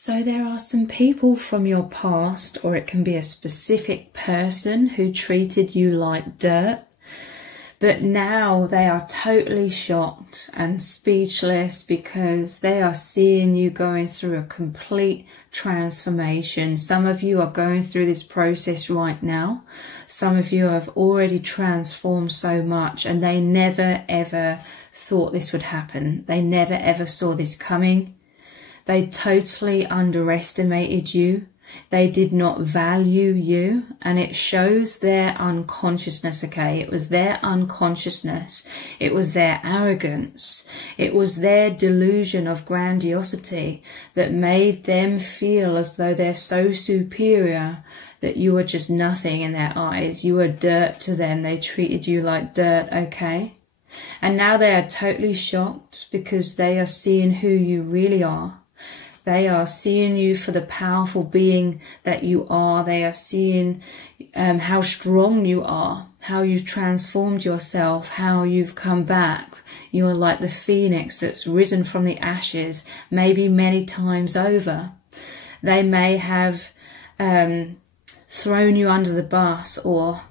So there are some people from your past, or it can be a specific person who treated you like dirt, but now they are totally shocked and speechless because they are seeing you going through a complete transformation. Some of you are going through this process right now. Some of you have already transformed so much, and they never ever thought this would happen. They never ever saw this coming. They totally underestimated you. They did not value you, and it shows their unconsciousness, okay? It was their unconsciousness. It was their arrogance. It was their delusion of grandiosity that made them feel as though they're so superior that you were just nothing in their eyes. You were dirt to them. They treated you like dirt, okay? And now they are totally shocked because they are seeing who you really are. They are seeing you for the powerful being that you are. They are seeing how strong you are, how you've transformed yourself, how you've come back. You're like the phoenix that's risen from the ashes, maybe many times over. They may have thrown you under the bus or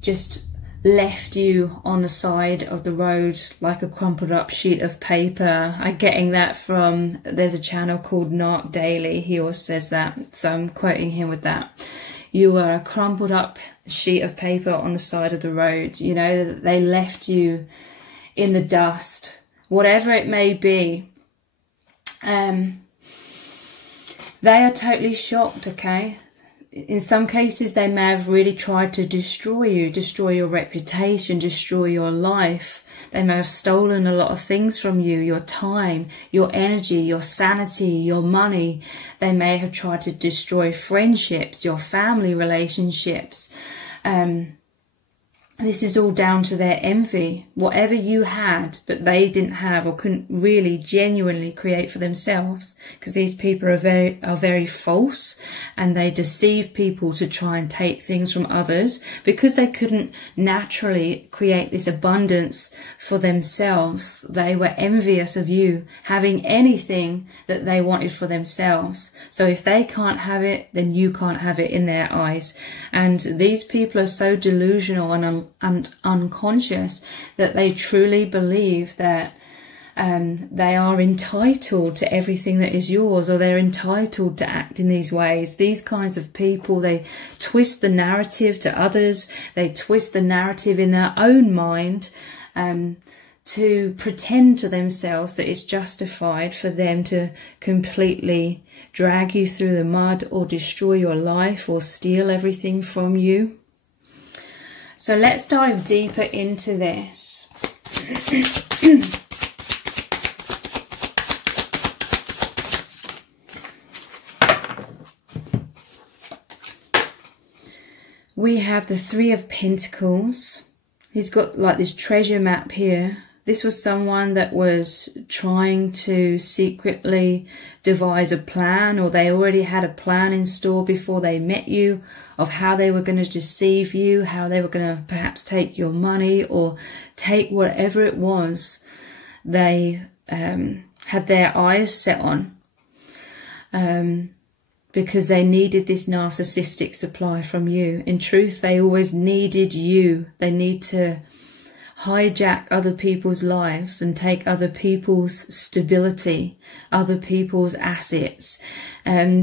just left you on the side of the road like a crumpled up sheet of paper. I'm getting that from, there's a channel called Narc Daily. He always says that, so I'm quoting him with that. You were a crumpled up sheet of paper on the side of the road. You know, they left you in the dust, whatever it may be. They are totally shocked, okay? In some cases, they may have really tried to destroy you, destroy your reputation, destroy your life. They may have stolen a lot of things from you, your time, your energy, your sanity, your money. They may have tried to destroy friendships, your family relationships. This is all down to their envy. Whatever you had, but they didn't have or couldn't really genuinely create for themselves, because these people are very false, and they deceive people to try and take things from others because they couldn't naturally create this abundance for themselves. They were envious of you having anything that they wanted for themselves. So if they can't have it, then you can't have it in their eyes. And these people are so delusional and unconscious that they truly believe that they are entitled to everything that is yours, or they're entitled to act in these ways. These kinds of people, they twist the narrative to others. They twist the narrative in their own mind to pretend to themselves that it's justified for them to completely drag you through the mud or destroy your life or steal everything from you. So let's dive deeper into this. We have the Three of Pentacles. He's got like this treasure map here. This was someone that was trying to secretly devise a plan, or they already had a plan in store before they met you of how they were going to deceive you, how they were going to perhaps take your money or take whatever it was they had their eyes set on, because they needed this narcissistic supply from you. In truth, they always needed you. They need to hijack other people's lives and take other people's stability, other people's assets,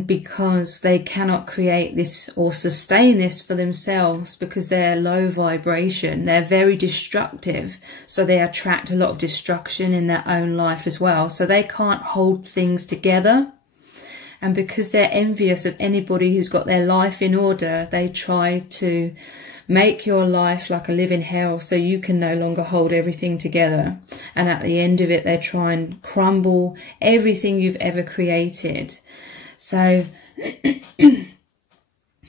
because they cannot create this or sustain this for themselves, because they're low vibration. They're very destructive, so they attract a lot of destruction in their own life as well. So they can't hold things together, and because they're envious of anybody who's got their life in order, they try to make your life like a living hell so you can no longer hold everything together. And at the end of it, they try and crumble everything you've ever created. So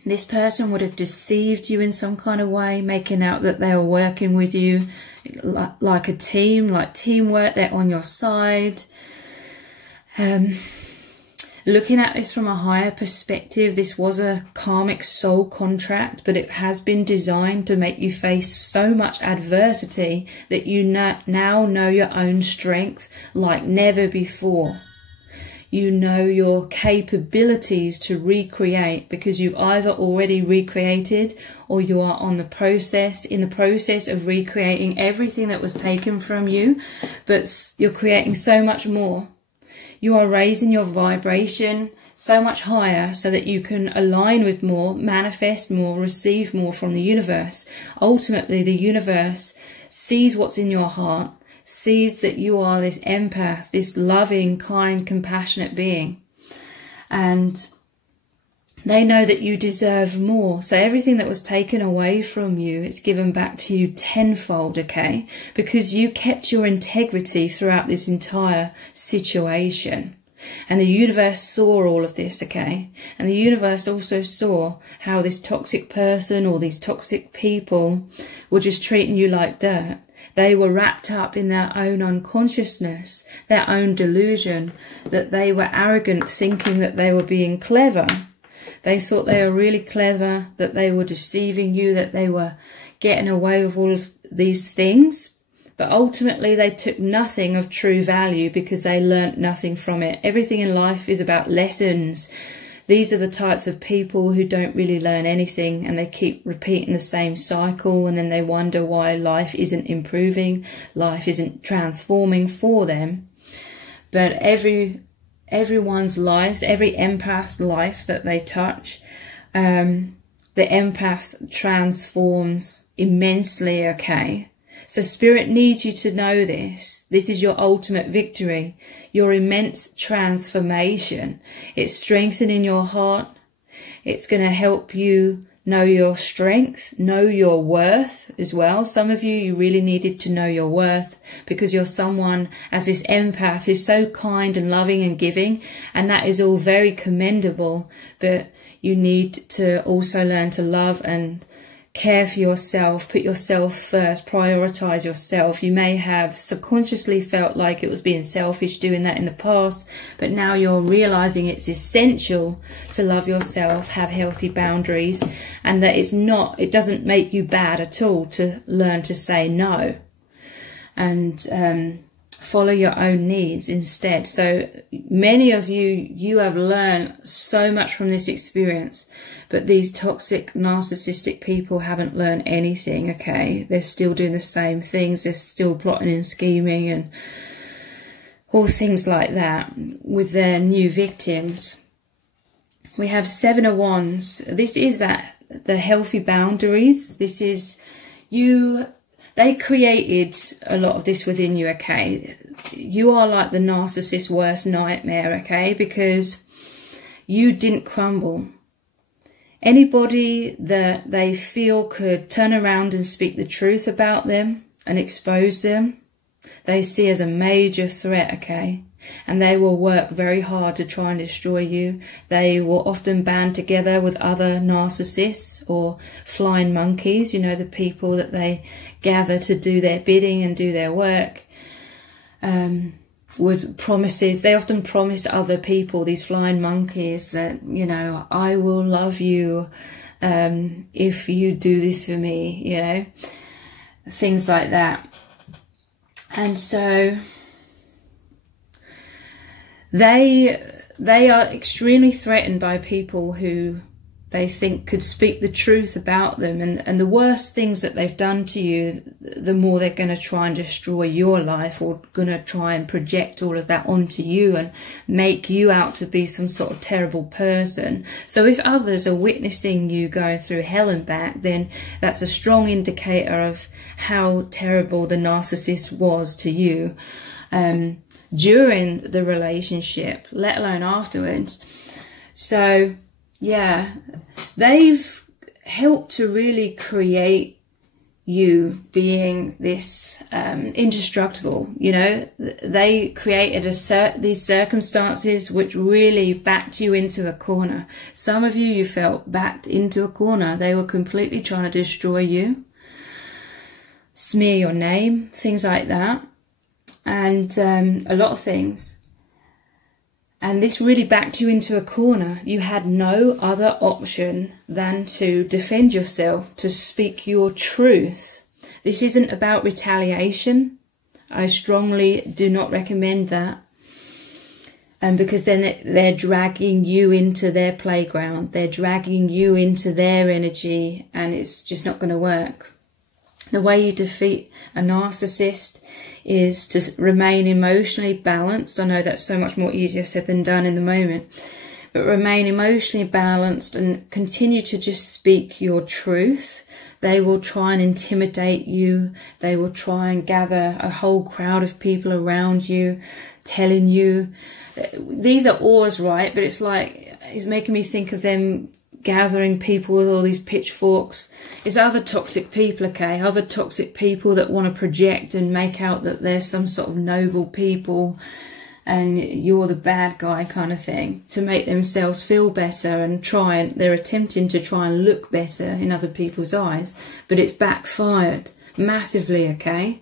this person would have deceived you in some kind of way, making out that they were working with you like a team, like teamwork. They're on your side. Looking at this from a higher perspective, this was a karmic soul contract, but it has been designed to make you face so much adversity that you now know your own strength like never before. You know your capabilities to recreate, because you've either already recreated or you are in the process of recreating everything that was taken from you, but you're creating so much more. You are raising your vibration so much higher so that you can align with more, manifest more, receive more from the universe. Ultimately, the universe sees what's in your heart, sees that you are this empath, this loving, kind, compassionate being. And they know that you deserve more. So everything that was taken away from you, it's given back to you tenfold, okay? Because you kept your integrity throughout this entire situation. And the universe saw all of this, okay? And the universe also saw how this toxic person or these toxic people were just treating you like dirt. They were wrapped up in their own unconsciousness, their own delusion, that they were arrogant, thinking that they were being clever. They thought they were really clever, that they were deceiving you, that they were getting away with all of these things. But ultimately, they took nothing of true value because they learnt nothing from it. Everything in life is about lessons. These are the types of people who don't really learn anything, and they keep repeating the same cycle, and then they wonder why life isn't improving, life isn't transforming for them. But everyone's lives, every empath's life that they touch, the empath transforms immensely, okay? So Spirit needs you to know this. This is your ultimate victory, your immense transformation. It's strengthening your heart. It's going to help you know your strength, know your worth as well. Some of you, you really needed to know your worth because you're someone, as this empath, who's so kind and loving and giving, and that is all very commendable. But you need to also learn to love and care for yourself, put yourself first, prioritize yourself. You may have subconsciously felt like it was being selfish doing that in the past, but now you're realizing it's essential to love yourself, have healthy boundaries, and that it doesn't make you bad at all to learn to say no and follow your own needs instead. So many of you have learned so much from this experience. But these toxic, narcissistic people haven't learned anything, okay? They're still doing the same things. They're still plotting and scheming and all things like that with their new victims. We have Seven of Wands. This is the healthy boundaries. This is you. They created a lot of this within you, okay? You are like the narcissist's worst nightmare, okay? Because you didn't crumble. Anybody that they feel could turn around and speak the truth about them and expose them, they see as a major threat, okay? And they will work very hard to try and destroy you. They will often band together with other narcissists or flying monkeys, you know, the people that they gather to do their bidding and do their work. With promises, they often promise other people, these flying monkeys, that, you know, I will love you if you do this for me, you know, things like that. And so they are extremely threatened by people who they think could speak the truth about them, and the worst things that they've done to you, the more they're going to try and destroy your life, or going to try and project all of that onto you and make you out to be some sort of terrible person. So if others are witnessing you going through hell and back, then that's a strong indicator of how terrible the narcissist was to you during the relationship, let alone afterwards. So yeah, they've helped to really create you being this indestructible, you know. They created these circumstances which really backed you into a corner. Some of you felt backed into a corner. They were completely trying to destroy you, smear your name, things like that, and a lot of things. And this really backed you into a corner. You had no other option than to defend yourself, to speak your truth. This isn't about retaliation. I strongly do not recommend that. And because then they're dragging you into their playground, they're dragging you into their energy, and it's just not going to work. The way you defeat a narcissist is to remain emotionally balanced. I know that's so much more easier said than done in the moment, but remain emotionally balanced and continue to just speak your truth. They will try and intimidate you. They will try and gather a whole crowd of people around you, telling you these are always right, but it's like, it's making me think of them gathering people with all these pitchforks. It's other toxic people, okay? Other toxic people that want to project and make out that they're some sort of noble people and you're the bad guy kind of thing, to make themselves feel better and they're attempting to try and look better in other people's eyes, but it's backfired massively, okay?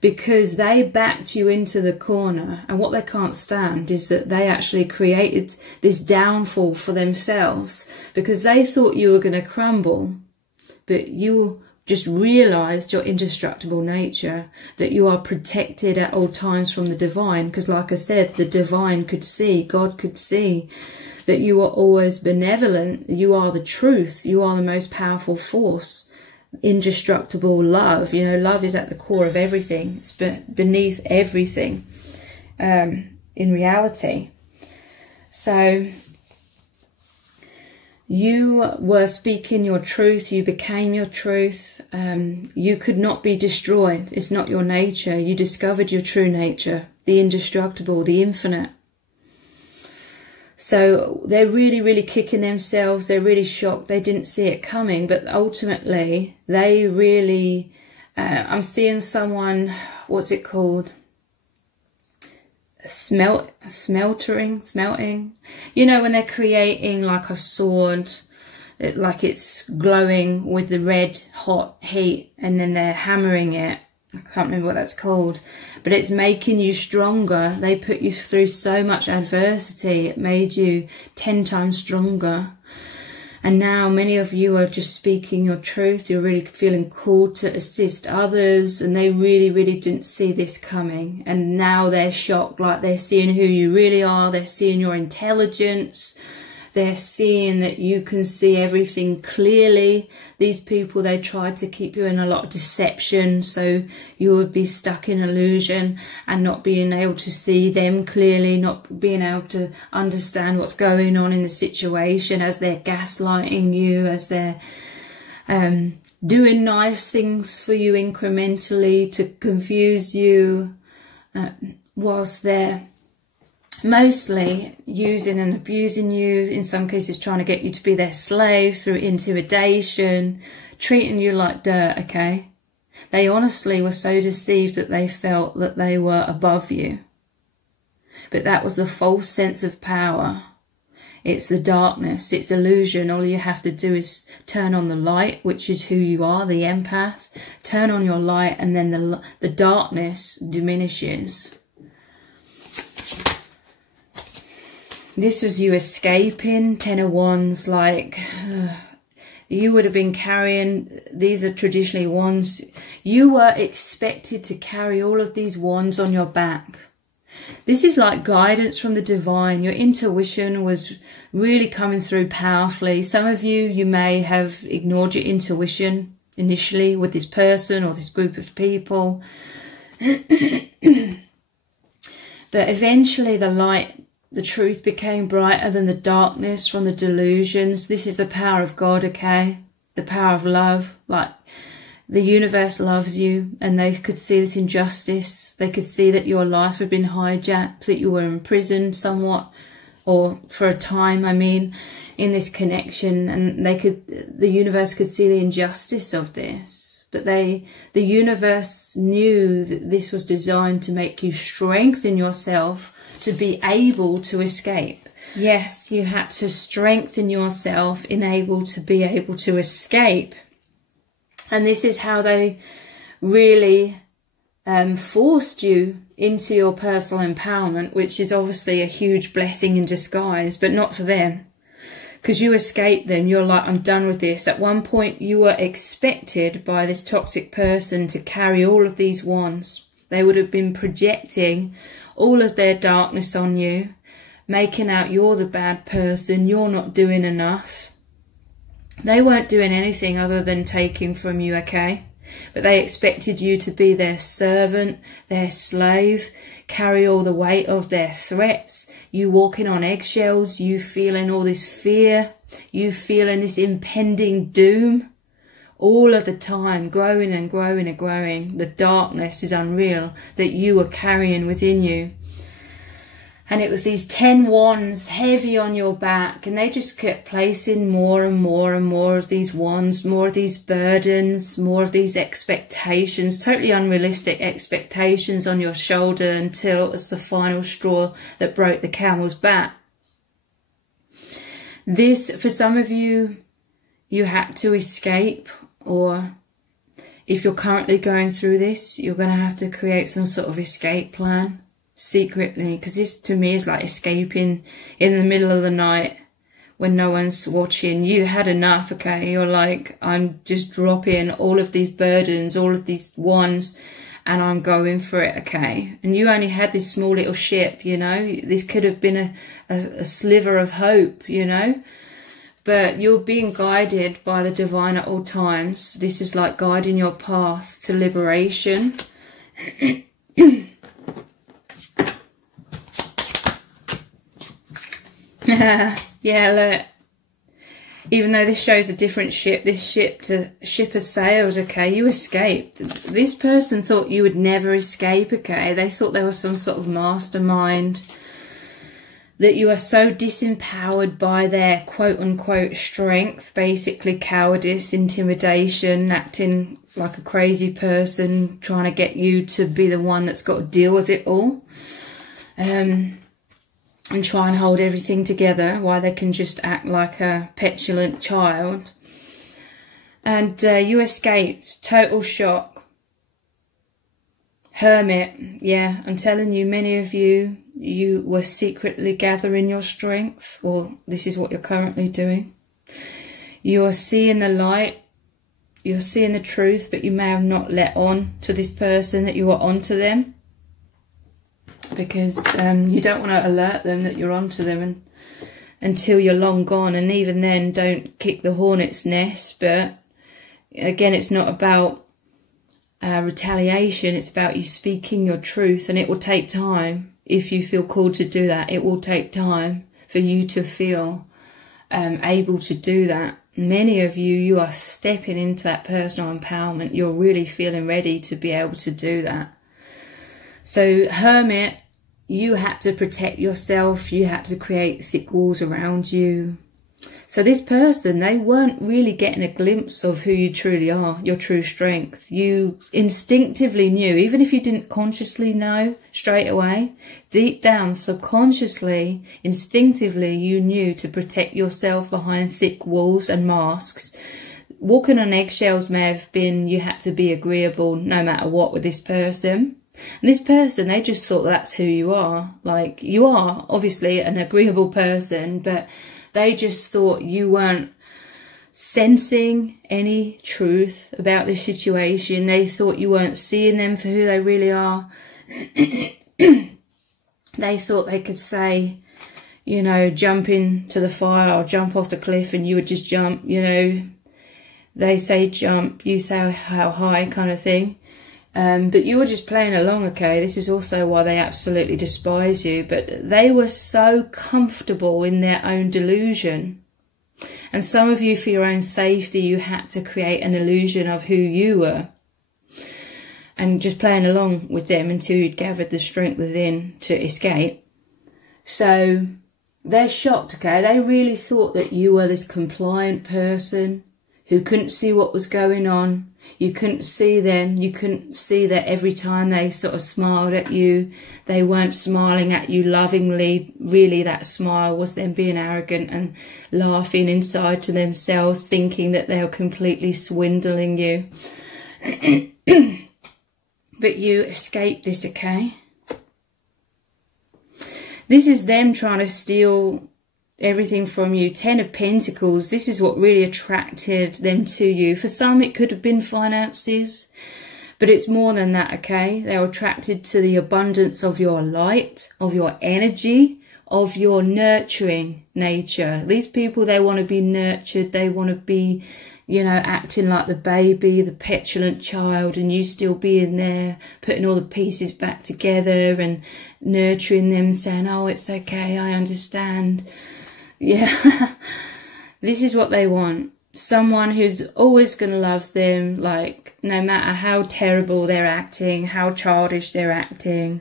Because they backed you into the corner, and what they can't stand is that they actually created this downfall for themselves because they thought you were going to crumble, but you just realised your indestructible nature, that you are protected at all times from the divine, because like I said, the divine could see, God could see that you are always benevolent, you are the truth, you are the most powerful force. Indestructible love, you know, love is at the core of everything. It's beneath everything in reality. So you were speaking your truth, you became your truth. You could not be destroyed. It's not your nature. You discovered your true nature, the indestructible, the infinite. So they're really, really kicking themselves. They're really shocked. They didn't see it coming. But ultimately, they really... I'm seeing someone... What's it called? Smelting. You know, when they're creating like a sword, like it's glowing with the red hot heat, and then they're hammering it. I can't remember what that's called, but it's making you stronger. They put you through so much adversity. It made you 10 times stronger. And now many of you are just speaking your truth. You're really feeling called to assist others, and they really, really didn't see this coming. And now they're shocked, like they're seeing who you really are. They're seeing your intelligence. They're seeing that you can see everything clearly. These people, they try to keep you in a lot of deception, so you would be stuck in illusion and not being able to see them clearly, not being able to understand what's going on in the situation, as they're gaslighting you, as they're doing nice things for you incrementally to confuse you, whilst they're mostly using and abusing you, in some cases trying to get you to be their slave through intimidation, treating you like dirt, okay? They honestly were so deceived that they felt that they were above you. But that was the false sense of power. It's the darkness, it's illusion. All you have to do is turn on the light, which is who you are, the empath. Turn on your light, and then the darkness diminishes. This was you escaping, 10 of Wands, like you would have been carrying, these are traditionally wands. You were expected to carry all of these wands on your back. This is like guidance from the divine. Your intuition was really coming through powerfully. Some of you, you may have ignored your intuition initially with this person or this group of people. But eventually the light, the truth became brighter than the darkness from the delusions. This is the power of God, okay? The power of love. Like, the universe loves you, and they could see this injustice. They could see that your life had been hijacked, that you were imprisoned somewhat, or for a time, I mean, in this connection. And the universe could see the injustice of this. But the universe knew that this was designed to make you strengthen yourself to be able to escape. Yes, you had to strengthen yourself in able to be able to escape. And this is how they really forced you into your personal empowerment, which is obviously a huge blessing in disguise, but not for them. Because you escaped them, you're like, I'm done with this. At one point, you were expected by this toxic person to carry all of these wands. They would have been projecting all of their darkness on you, making out you're the bad person, you're not doing enough. They weren't doing anything other than taking from you, okay? But they expected you to be their servant, their slave, carry all the weight of their threats, you walking on eggshells, you feeling all this fear, you feeling this impending doom. All of the time, growing and growing and growing. The darkness is unreal that you were carrying within you. And it was these 10 wands heavy on your back, and they just kept placing more and more and more of these wands, more of these burdens, more of these expectations, totally unrealistic expectations on your shoulder, until it was the final straw that broke the camel's back. This, for some of you, you had to escape, or if you're currently going through this, you're going to have to create some sort of escape plan secretly, because this to me is like escaping in the middle of the night when no one's watching. You had enough, okay? You're like, I'm just dropping all of these burdens, all of these wands, and I'm going for it, okay? And you only had this small little ship, you know? This could have been a sliver of hope, you know? But you're being guided by the divine at all times. This is like guiding your path to liberation. Yeah, look. Even though this shows a different ship, this ship has sailed, okay? You escaped. This person thought you would never escape, okay? They thought there was some sort of mastermind, that you are so disempowered by their quote-unquote strength, basically cowardice, intimidation, acting like a crazy person, trying to get you to be the one that's got to deal with it all, and try and hold everything together while they can just act like a petulant child. And you escaped. Total shock. Hermit. Yeah, I'm telling you, many of you, you were secretly gathering your strength, or this is what you're currently doing. You are seeing the light, you're seeing the truth, but you may have not let on to this person that you are onto them, because you don't want to alert them that you're onto them until you're long gone. And even then, don't kick the hornet's nest. But again, it's not about retaliation, it's about you speaking your truth, and it will take time. If you feel called to do that, it will take time for you to feel able to do that. Many of you, you are stepping into that personal empowerment. You're really feeling ready to be able to do that. So, Hermit, you had to protect yourself. You had to create thick walls around you. So this person, they weren't really getting a glimpse of who you truly are, your true strength. You instinctively knew, even if you didn't consciously know straight away, deep down, subconsciously, instinctively, you knew to protect yourself behind thick walls and masks. Walking on eggshells may have been, you had to be agreeable no matter what with this person. And this person, they just thought that's who you are. Like, you are obviously an agreeable person, but they just thought you weren't sensing any truth about this situation. They thought you weren't seeing them for who they really are. They thought they could say, you know, jump into the fire or jump off the cliff, and you would just jump, you know. They say jump, you say how high, kind of thing. But you were just playing along, okay? This is also why they absolutely despise you. But they were so comfortable in their own delusion. And some of you, for your own safety, you had to create an illusion of who you were. And just playing along with them until you'd gathered the strength within to escape. So they're shocked, okay? They really thought that you were this compliant person who couldn't see what was going on. You couldn't see them. You couldn't see that every time they sort of smiled at you, they weren't smiling at you lovingly. Really, that smile was them being arrogant and laughing inside to themselves, thinking that they were completely swindling you. But you escaped this, okay? This is them trying to steal everything from you. 10 of Pentacles, this is what really attracted them to you. For some, it could have been finances, but it's more than that, okay? They were attracted to the abundance of your light, of your energy, of your nurturing nature. These people, they want to be nurtured. They want to be, you know, acting like the baby, the petulant child, and you still being there, putting all the pieces back together and nurturing them, saying, oh, it's okay, I understand. Yeah, this is what they want. Someone who's always going to love them, like, no matter how terrible they're acting, how childish they're acting,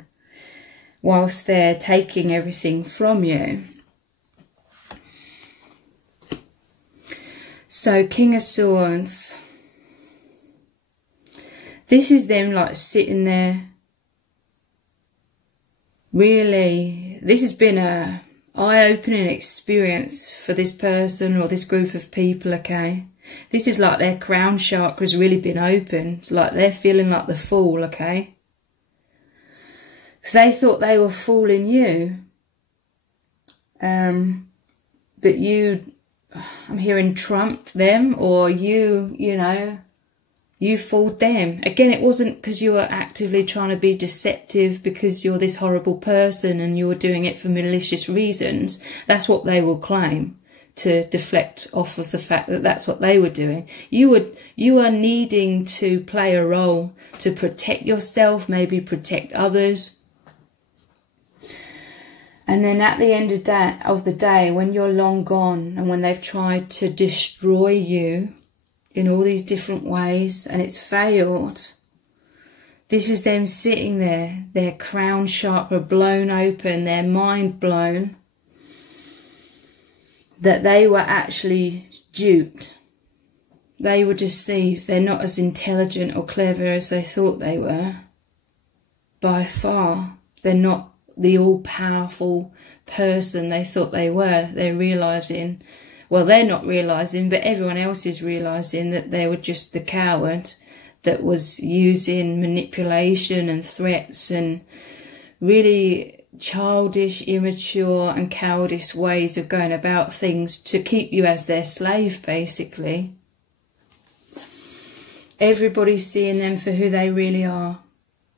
whilst they're taking everything from you. So, King of Swords. This is them like sitting there. Really, this has been a eye-opening experience for this person or this group of people, okay? This is like their crown chakra's really been opened. Like they're feeling like the fool, okay? Because they thought they were fooling you. But you, I'm hearing, trumped them, or you know, you fooled them. Again, it wasn't because you were actively trying to be deceptive because you're this horrible person and you were doing it for malicious reasons. That's what they will claim, to deflect off of the fact that that's what they were doing. You are needing to play a role to protect yourself, maybe protect others. And then at the end of the day, when you're long gone and when they've tried to destroy you in all these different ways and it's failed, this is them sitting there, their crown chakra blown open, their mind blown, that they were actually duped. They were deceived. They're not as intelligent or clever as they thought they were. By far, they're not the all-powerful person they thought they were. They're realising, well, they're not realising, but everyone else is realising that they were just the coward that was using manipulation and threats and really childish, immature and cowardice ways of going about things to keep you as their slave, basically. Everybody's seeing them for who they really are.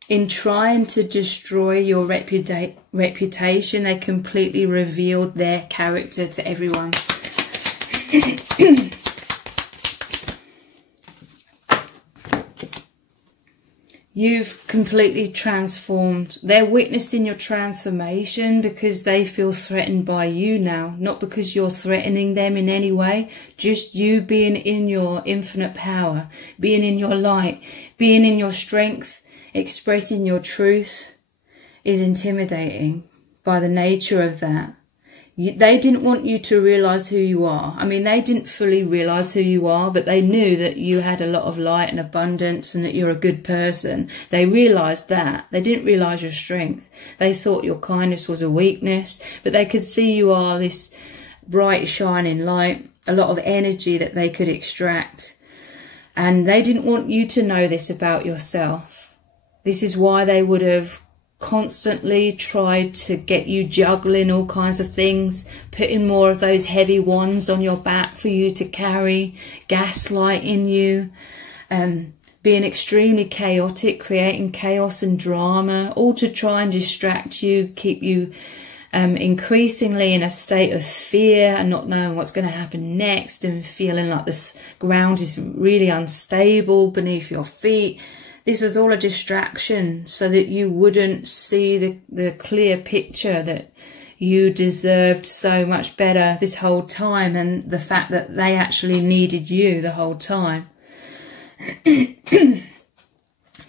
In trying to destroy your reputation, they completely revealed their character to everyone. You've completely transformed. They're witnessing your transformation because they feel threatened by you now. Not because you're threatening them in any way. Just you being in your infinite power. Being in your light. Being in your strength. Expressing your truth is intimidating by the nature of that. They didn't want you to realise who you are. I mean, they didn't fully realise who you are, but they knew that you had a lot of light and abundance and that you're a good person. They realised that. They didn't realise your strength. They thought your kindness was a weakness, but they could see you are this bright, shining light, a lot of energy that they could extract. And they didn't want you to know this about yourself. This is why they would have constantly tried to get you juggling all kinds of things, putting more of those heavy wands on your back for you to carry, gaslighting you, being extremely chaotic, creating chaos and drama, all to try and distract you, keep you increasingly in a state of fear and not knowing what's going to happen next and feeling like this ground is really unstable beneath your feet. This was all a distraction so that you wouldn't see the clear picture that you deserved so much better this whole time, and the fact that they actually needed you the whole time.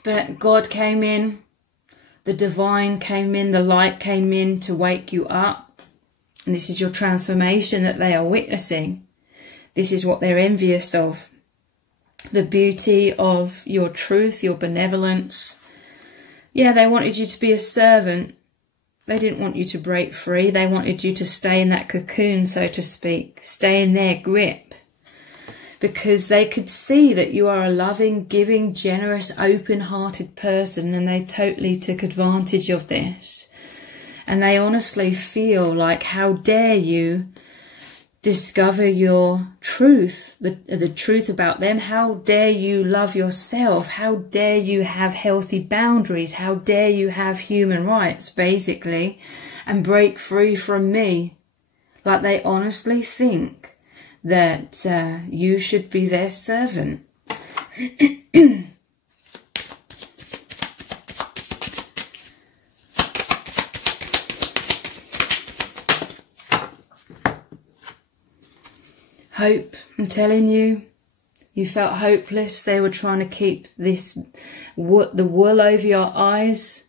But God came in, the divine came in, the light came in to wake you up. And this is your transformation that they are witnessing. This is what they're envious of. The beauty of your truth, your benevolence. Yeah, they wanted you to be a servant. They didn't want you to break free. They wanted you to stay in that cocoon, so to speak. Stay in their grip. Because they could see that you are a loving, giving, generous, open-hearted person, and they totally took advantage of this. And they honestly feel like, how dare you discover your truth, the truth about them. How dare you love yourself? How dare you have healthy boundaries? How dare you have human rights, basically? and break free from me. Like they honestly think that you should be their servant. Hope, I'm telling you, you felt hopeless. They were trying to keep the wool over your eyes.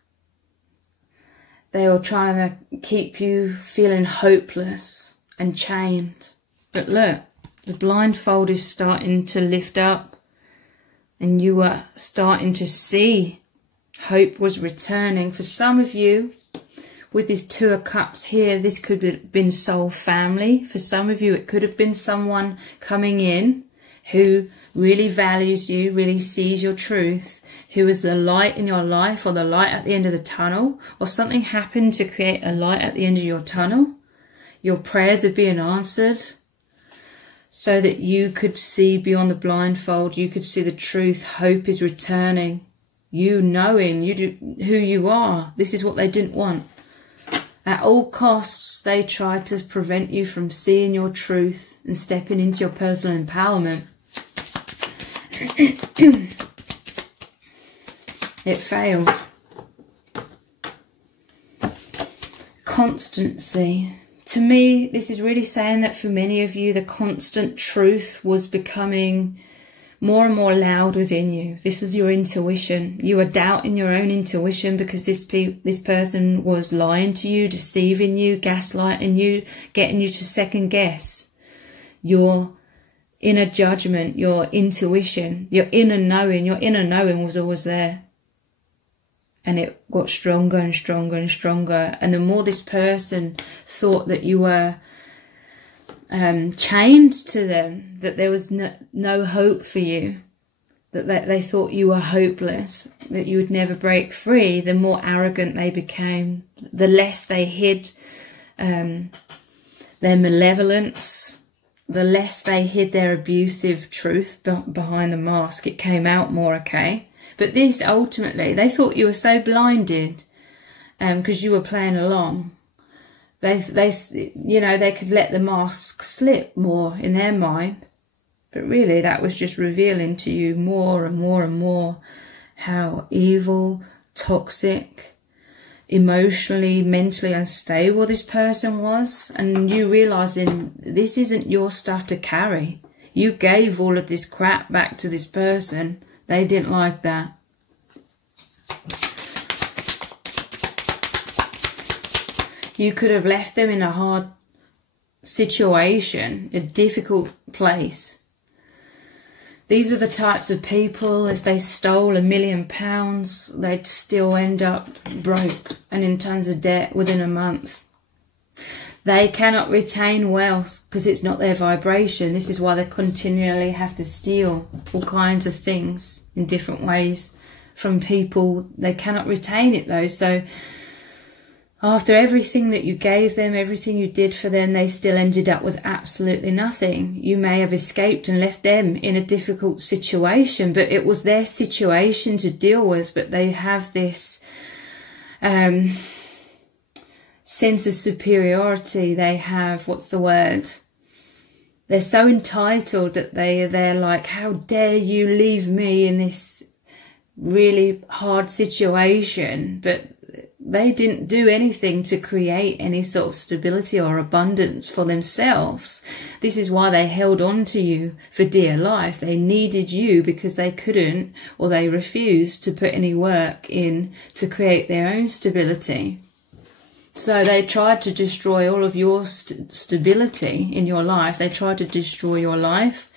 They were trying to keep you feeling hopeless and chained. But look, the blindfold is starting to lift up and you are starting to see hope was returning. For some of you, with this Two of Cups here, this could have been soul family. For some of you, it could have been someone coming in who really values you, really sees your truth, who is the light in your life or the light at the end of the tunnel, or something happened to create a light at the end of your tunnel. Your prayers are being answered so that you could see beyond the blindfold. You could see the truth. Hope is returning. You knowing who you are. This is what they didn't want. At all costs, they tried to prevent you from seeing your truth and stepping into your personal empowerment. It failed. Constancy. To me, this is really saying that for many of you, the constant truth was becoming more and more loud within you. This was your intuition. You were doubting your own intuition because this person was lying to you, deceiving you, gaslighting you, getting you to second guess your inner judgment, your intuition, your inner knowing. Your inner knowing was always there. And it got stronger and stronger and stronger. And the more this person thought that you were chained to them, that there was no hope for you, that they thought you were hopeless, that you would never break free, the more arrogant they became, the less they hid their malevolence, the less they hid their abusive truth behind the mask. It came out more, okay? But this, ultimately, they thought you were so blinded because you were playing along. They could let the mask slip more in their mind. But really, that was just revealing to you more and more and more how evil, toxic, emotionally, mentally unstable this person was. And you realising this isn't your stuff to carry. You gave all of this crap back to this person. They didn't like that. You could have left them in a hard situation, a difficult place. These are the types of people, if they stole £1 million, they'd still end up broke and in tons of debt within a month. They cannot retain wealth because it's not their vibration. This is why they continually have to steal all kinds of things in different ways from people. They cannot retain it though. So after everything that you gave them, everything you did for them, they still ended up with absolutely nothing. You may have escaped and left them in a difficult situation, but it was their situation to deal with. But they have this sense of superiority. They have, what's the word? They're so entitled that they're like, how dare you leave me in this really hard situation? But they didn't do anything to create any sort of stability or abundance for themselves. This is why they held on to you for dear life. They needed you because they couldn't, or they refused to put any work in to create their own stability. So they tried to destroy all of your stability in your life. They tried to destroy your life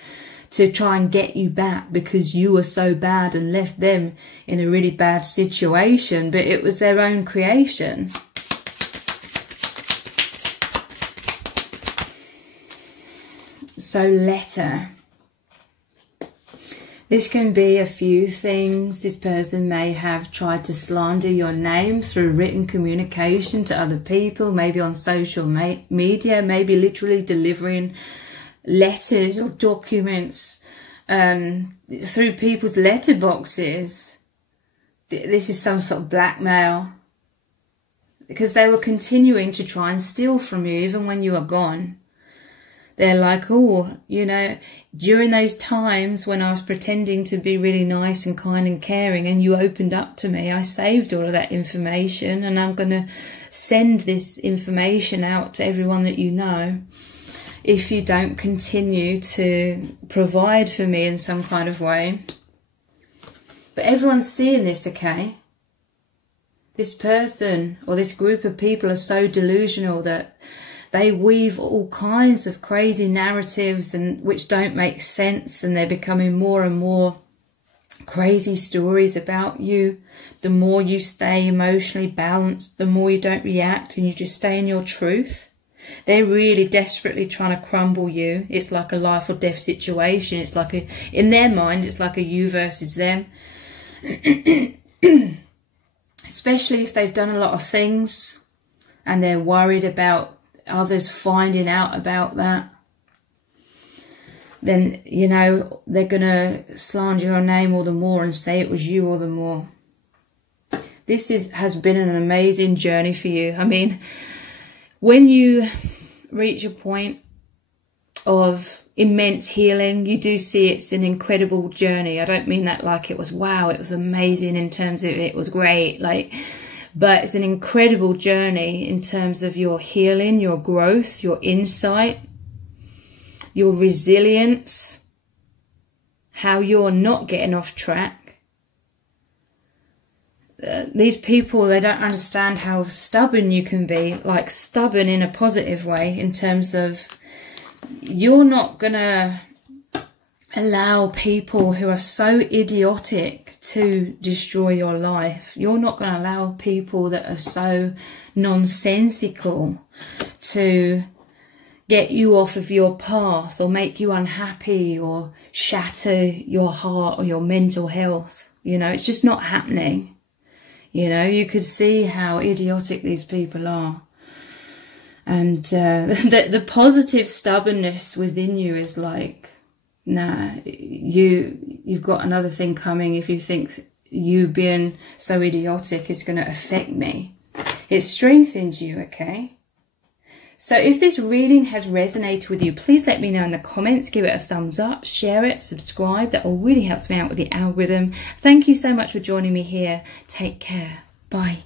to try and get you back because you were so bad and left them in a really bad situation. But it was their own creation. So letter. This can be a few things. This person may have tried to slander your name through written communication to other people, maybe on social media, maybe literally delivering letters or documents through people's letterboxes. This is some sort of blackmail. because they were continuing to try and steal from you even when you were gone. They're like, oh, you know, during those times when I was pretending to be really nice and kind and caring and you opened up to me, I saved all of that information, and I'm going to send this information out to everyone that you know if you don't continue to provide for me in some kind of way. But everyone's seeing this, okay? This person or this group of people are so delusional that they weave all kinds of crazy narratives and which don't make sense, and they're becoming more and more crazy stories about you. The more you stay emotionally balanced, the more you don't react and you just stay in your truth. They're really desperately trying to crumble you. It's like a life or death situation. It's like in their mind, it's like a you versus them. Especially if they've done a lot of things and they're worried about others finding out about that, then, you know, they're going to slander your name all the more and say it was you all the more. This has been an amazing journey for you. I mean, when you reach a point of immense healing, you do see it's an incredible journey. I don't mean that like it was, wow, it was amazing in terms of it was great, like, but it's an incredible journey in terms of your healing, your growth, your insight, your resilience, how you're not getting off track. These people, they don't understand how stubborn you can be, like stubborn in a positive way, in terms of you're not going to allow people who are so idiotic to destroy your life. You're not going to allow people that are so nonsensical to get you off of your path or make you unhappy or shatter your heart or your mental health. You know, it's just not happening. You know, you could see how idiotic these people are. And the positive stubbornness within you is like, nah, you've got another thing coming if you think you being so idiotic is going to affect me. It strengthens you, okay? So if this reading has resonated with you, please let me know in the comments. Give it a thumbs up, share it, subscribe. That all really helps me out with the algorithm. Thank you so much for joining me here. Take care. Bye.